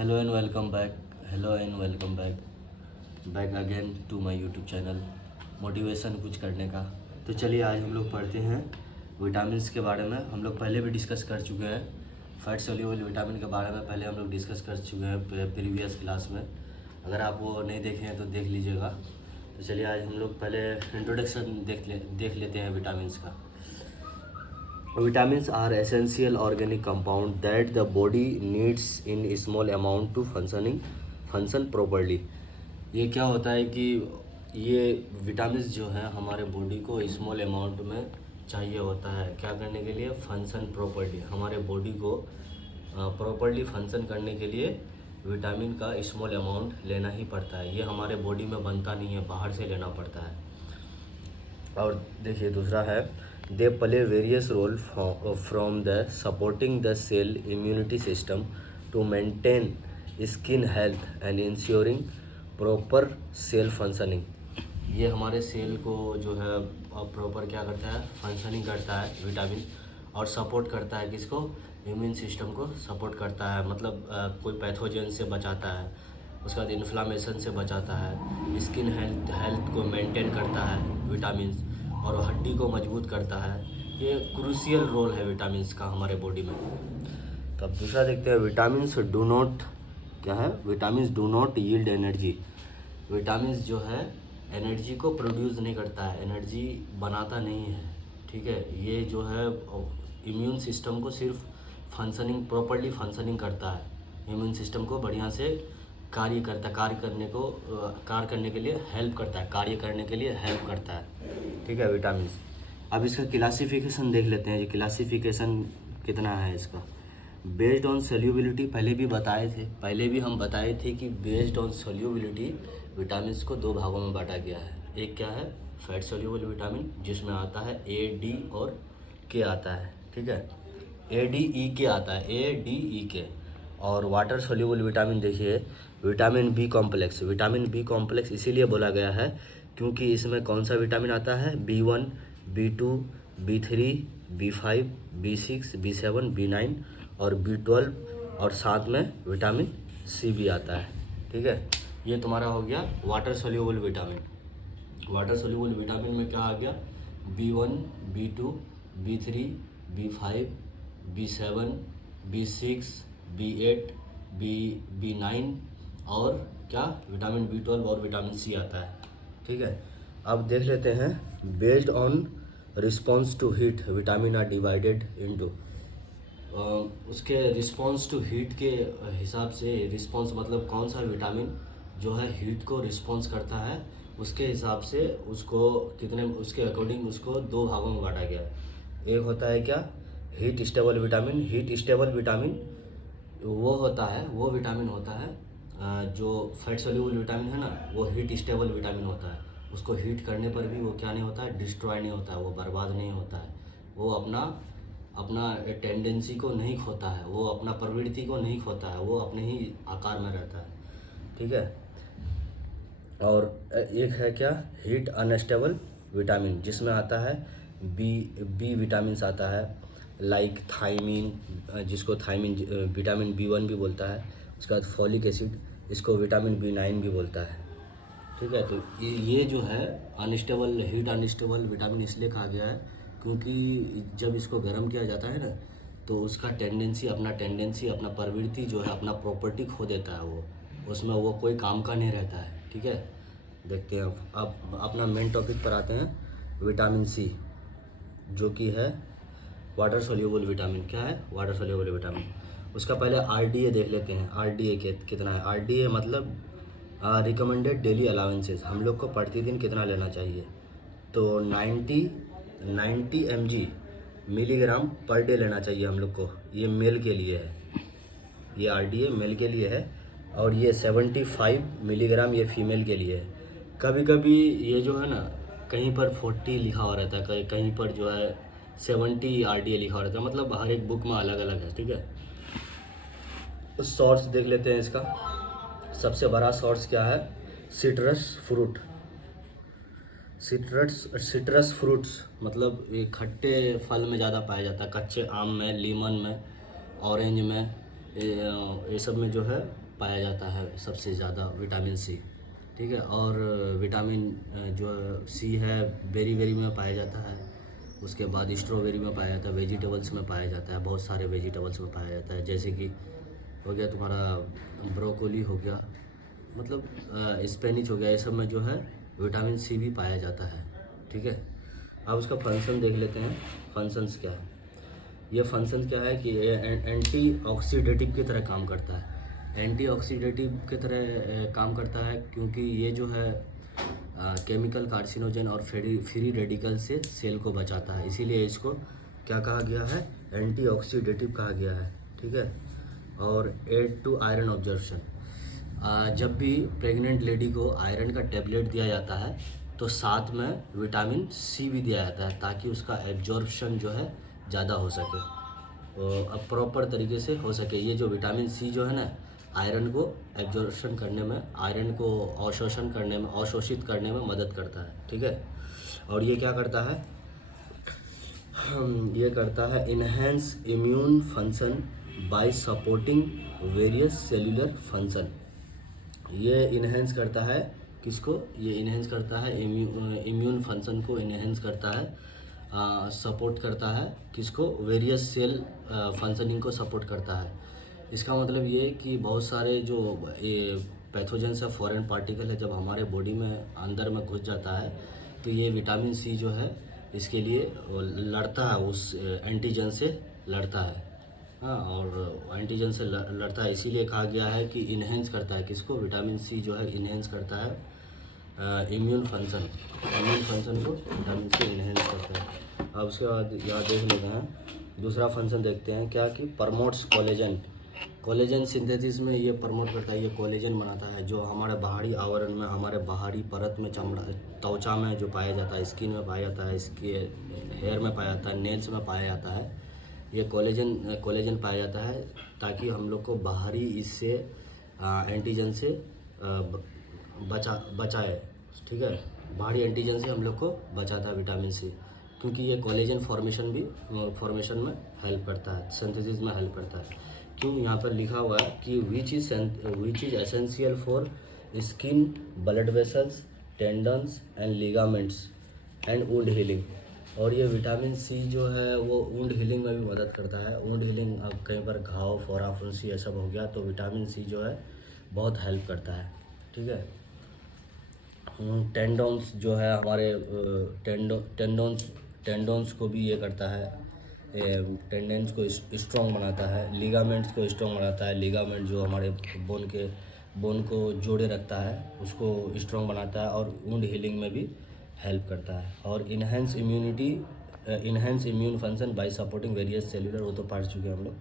Hello and welcome back. Hello and welcome back back again to my YouTube channel motivation कुछ करने का। तो चलिए आज हम लोग पढ़ते हैं विटामिन्स के बारे में। हम लोग पहले भी डिस्कस कर चुके हैं फैट सोल्यूबल विटामिन के बारे में, पहले हम लोग डिस्कस कर चुके हैं प्रीवियस क्लास में। अगर आप वो नहीं देखे हैं तो देख लीजिएगा। तो चलिए आज हम लोग पहले इंट्रोडक्शन देख लेते हैं विटामिन्स का। Vitamins are essential organic compound that the body needs in small amount to function properly। ये क्या होता है कि ये विटामिन्स जो है हमारे बॉडी को स्मॉल अमाउंट में चाहिए होता है, क्या करने के लिए? Function properly. हमारे बॉडी को प्रॉपर्ली फंक्शन करने के लिए विटामिन का स्मॉल अमाउंट लेना ही पड़ता है। ये हमारे बॉडी में बनता नहीं है, बाहर से लेना पड़ता है। और देखिए दूसरा है they play various role from the supporting the cell immunity system to maintain skin health and ensuring proper cell functioning. ये हमारे सेल को जो है प्रॉपर क्या करता है? फंक्शनिंग करता है विटामिन, और सपोर्ट करता है किसको? इम्यून सिस्टम को सपोर्ट करता है। मतलब कोई पैथोजन से बचाता है, उसके बाद इन्फ्लामेशन से बचाता है, स्किन हेल्थ को मेंटेन करता है विटामिन, और हड्डी को मजबूत करता है। ये क्रूशियल रोल है विटामिन्स का हमारे बॉडी में। तो अब दूसरा देखते हैं विटामिन्स डू नॉट, क्या है? Vitamins do not yield energy. Vitamins जो है एनर्जी को प्रोड्यूस नहीं करता है, एनर्जी बनाता नहीं है, ठीक है। ये जो है इम्यून सिस्टम को सिर्फ फंक्शनिंग प्रॉपर्ली फंक्शनिंग करता है, इम्यून सिस्टम को बढ़िया से कार्य करने के लिए हेल्प करता है, कार्य करने के लिए हेल्प करता है, ठीक है विटामिन्स। अब इसका क्लासिफिकेशन देख लेते हैं। ये क्लासिफिकेशन कितना है इसका? बेस्ड ऑन सोल्यूबिलिटी, पहले भी हम बताए थे कि बेस्ड ऑन सोल्यूबिलिटी विटामिन्स को दो भागों में बांटा गया है। एक क्या है? फैट सोल्यूबल विटामिन, जिसमें आता है ए, डी और के आता है, ठीक है। ए, डी, ई के आता है, ए, डी, ई के। और वाटर सोल्यूबल विटामिन देखिए, vitamin B complex. Vitamin B complex इसीलिए बोला गया है क्योंकि इसमें कौन सा विटामिन आता है? B1, B2, B3, B5, B6, B7, B9 और B12, और साथ में विटामिन सी भी आता है, ठीक है। ये तुम्हारा हो गया water soluble vitamin. Water soluble vitamin में क्या आ गया? B1, B2, B3, B5, B7, B6, B8, B9 और क्या? विटामिन B12 और विटामिन सी आता है, ठीक है। अब देख लेते हैं based on response to heat vitamin are divided into. उसके रिस्पॉन्स टू हीट के हिसाब से, रिस्पॉन्स मतलब कौन सा विटामिन जो है हीट को रिस्पॉन्स करता है, उसके हिसाब से उसको उसके अकॉर्डिंग उसको दो भागों में बांटा गया है। एक होता है क्या? Heat stable vitamin. Heat stable vitamin वो विटामिन होता है जो फैट सोल्यूबल विटामिन है ना, वो हीट स्टेबल विटामिन होता है। उसको हीट करने पर भी वो क्या नहीं होता है? डिस्ट्रॉय नहीं होता है, वो बर्बाद नहीं होता है। वो अपना टेंडेंसी को नहीं खोता है, वो अपना प्रवृत्ति को नहीं खोता है, वो अपने ही आकार में रहता है, ठीक है। और एक है क्या? हीट अनस्टेबल विटामिन, जिसमें आता है बी विटामिन आता है, लाइक थायमीन, जिसको थायमीन विटामिन B1 भी बोलता है। उसके बाद फॉलिक एसिड, इसको विटामिन B9 भी बोलता है, ठीक है। तो ये जो है अनस्टेबल, हीट अनस्टेबल विटामिन इसलिए कहा गया है क्योंकि जब इसको गर्म किया जाता है ना, तो उसका टेंडेंसी अपना प्रवृत्ति जो है, अपना प्रॉपर्टी खो देता है। वो उसमें वो कोई काम का नहीं रहता है, ठीक है। देखते हैं अब अपना मेन टॉपिक पर आते हैं, विटामिन सी, जो कि है वाटर सोल्यूबल विटामिन। क्या है? Water soluble vitamin. उसका पहले RDA देख लेते हैं। RDA कितना है? RDA मतलब रिकमेंडेड डेली अलाउंसेस, हम लोग को प्रतिदिन कितना लेना चाहिए? तो 90 mg मिलीग्राम पर डे लेना चाहिए हम लोग को। ये मेल के लिए है, ये RDA मेल के लिए है, और ये 75 मिलीग्राम ये फीमेल के लिए है। कभी कभी ये जो है ना, कहीं पर 40 लिखा हुआ रहता है, कहीं पर जो है 70 RDA लिखा हुआ रहता है, मतलब हर एक बुक में अलग अलग है, ठीक है। सोर्स देख लेते हैं इसका। सबसे बड़ा सोर्स क्या है? Citrus fruit. सिट्रस फ्रूट्स मतलब ये खट्टे फल में ज़्यादा पाया जाता है, कच्चे आम में, लीमन में, ऑरेंज में, ये सब में जो है पाया जाता है सबसे ज़्यादा विटामिन सी, ठीक है। और विटामिन जो सी है बेरी में पाया जाता है, उसके बाद स्ट्रॉबेरी में पाया जाता है, वेजिटेबल्स में पाया जाता है, बहुत सारे वेजिटेबल्स में पाया जाता है, जैसे कि हो गया तुम्हारा ब्रोकोली हो गया, मतलब स्पेनिच हो गया, ये सब में जो है विटामिन सी भी पाया जाता है, ठीक है। अब उसका फंक्शन देख लेते हैं, फंक्शंस क्या है। ये फंक्शन क्या है कि ये एंटीऑक्सीडेटिव की तरह काम करता है, एंटीऑक्सीडेटिव की तरह काम करता है, क्योंकि ये जो है केमिकल कार्सिनोजन और फ्री रेडिकल से सेल को बचाता है, इसीलिए इसको क्या कहा गया है, एंटीऑक्सीडेटिव कहा गया है, ठीक है। और एड टू आयरन ऑब्जर्प्शन, जब भी प्रेग्नेंट लेडी को आयरन का टेबलेट दिया जाता है तो साथ में विटामिन सी भी दिया जाता है, ताकि उसका एब्जॉर्प्शन जो है ज़्यादा हो सके, अब प्रॉपर तरीके से हो सके। ये जो विटामिन सी जो है ना, आयरन को एब्जॉर्प्शन करने में, आयरन को अवशोषण करने में, अवशोषित करने में मदद करता है, ठीक है। और ये क्या करता है, ये करता है enhance immune function by supporting various cellular function. ये इन्हेंस करता है किसको, ये इन्हेंस करता है इम्यून फंक्शन को इन्हेंस करता है, सपोर्ट करता है किसको, वेरियस सेल फंक्शनिंग को सपोर्ट करता है। इसका मतलब ये कि बहुत सारे जो ये पैथोजेंस या फॉरेन पार्टिकल है, जब हमारे बॉडी में अंदर में घुस जाता है तो ये विटामिन सी जो है इसके लिए लड़ता है, उस एंटीजन से लड़ता है, हाँ, और एंटीजन से लड़ता है, इसीलिए कहा गया है कि इन्हेंस करता है किसको, विटामिन सी जो है इन्हेंस करता है इम्यून फंक्शन को विटामिन सी इन्हेंस करता है। अब उसके बाद यहाँ देख लेते हैं दूसरा फंक्शन, देखते हैं क्या कि प्रमोट्स कोलेजन सिंथेसिस में ये प्रमोट करता है, ये कोलेजन बनाता है, जो हमारे बाहरी आवरण में, हमारे बाहरी परत में, चमड़ा त्वचा में जो पाया जाता है, स्किन में पाया जाता है, इसके हेयर में पाया जाता है, नेल्स में पाया जाता है, ये कोलेजन पाया जाता है, ताकि हम लोग को बाहरी इससे एंटीजन से बचाए, ठीक है। बाहरी एंटीजन से हम लोग को बचाता है विटामिन सी, क्योंकि ये कोलेजन फॉर्मेशन में हेल्प करता है, सिंथेसिस में हेल्प करता है। क्यों, यहाँ पर लिखा हुआ है कि which is essential for skin, blood vessels, tendons and ligaments and wound healing. और ये विटामिन सी जो है वो वुंड हीलिंग में भी मदद करता है। वुंड हीलिंग, अब कहीं पर घाव, फोड़ा फुंसी ये सब हो गया तो विटामिन सी जो है बहुत हेल्प करता है, ठीक है। टेंडोन्स जो है हमारे टेंडोन्स को भी ये करता है, टेंडेंस को स्ट्रॉन्ग बनाता है, लिगामेंट्स को स्ट्रॉन्ग बनाता है, लिगामेंट जो हमारे बोन को जोड़े रखता है उसको स्ट्रॉन्ग बनाता है, और वुंड हीलिंग में भी हेल्प करता है। और enhance immune function by supporting various cellular, वो तो पढ़ चुके हैं हम लोग।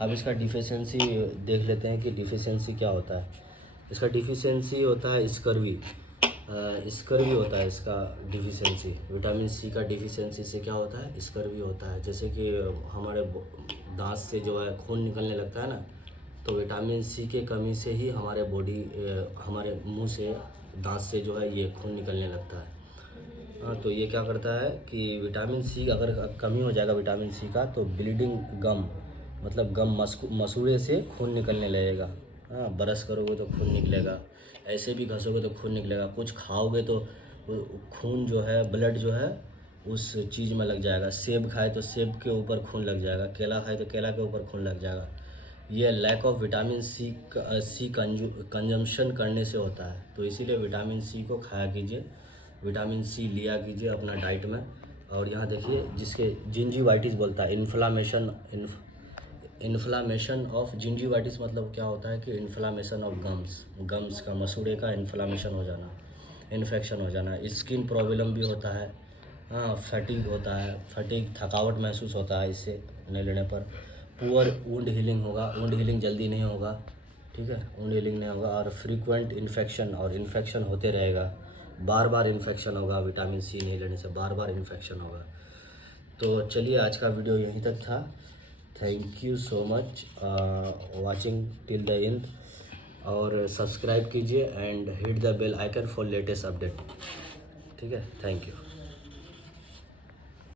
अब इसका डिफिशियंसी देख लेते हैं कि डिफिशियंसी क्या होता है। इसका डिफिशियंसी होता है स्कर्वी होता है इसका डिफिशियंसी। विटामिन सी का डिफिशियंसी से क्या होता है, स्कर्वी होता है। जैसे कि हमारे दांत से जो है खून निकलने लगता है ना, तो विटामिन सी के कमी से ही हमारे मुंह से, दांत से जो है ये खून निकलने लगता है। हाँ, तो ये क्या करता है कि विटामिन सी अगर कमी हो जाएगा विटामिन सी का, तो ब्लीडिंग गम, मतलब गम मसूड़े से खून निकलने लगेगा। हाँ, ब्रश करोगे तो खून निकलेगा, ऐसे भी घसोगे तो खून निकलेगा, कुछ खाओगे तो खून जो है, ब्लड जो है उस चीज़ में लग जाएगा। सेब खाए तो सेब के ऊपर खून लग जाएगा, केला खाए तो केला के ऊपर खून लग जाएगा। ये lack of vitamin C consumption करने से होता है। तो इसीलिए विटामिन सी को खाया कीजिए, विटामिन सी लिया कीजिए अपना डाइट में। और यहाँ देखिए, जिसके जिंजीवाइटिस बोलता है, इन्फ्लामेशन ऑफ जिंजीवाइटिस, मतलब क्या होता है कि इन्फ्लामेशन ऑफ गम्स का, मसूड़े का इन्फ्लामेशन हो जाना, इन्फेक्शन हो जाना। स्किन प्रॉब्लम भी होता है, हाँ, फटीग होता है, थकावट महसूस होता है इससे नहीं लेने पर। पुअर वुंड हीलिंग होगा, वुंड हीलिंग जल्दी नहीं होगा, ठीक है, वुंड हीलिंग नहीं होगा। और फ्रीक्वेंट इन्फेक्शन, और इन्फेक्शन होते रहेगा, बार बार इन्फेक्शन होगा, विटामिन सी नहीं लेने से बार बार इन्फेक्शन होगा। तो चलिए, आज का वीडियो यहीं तक था। Thank you so much watching till the end, और सब्सक्राइब कीजिए and hit the bell icon for latest update, ठीक है। Thank you.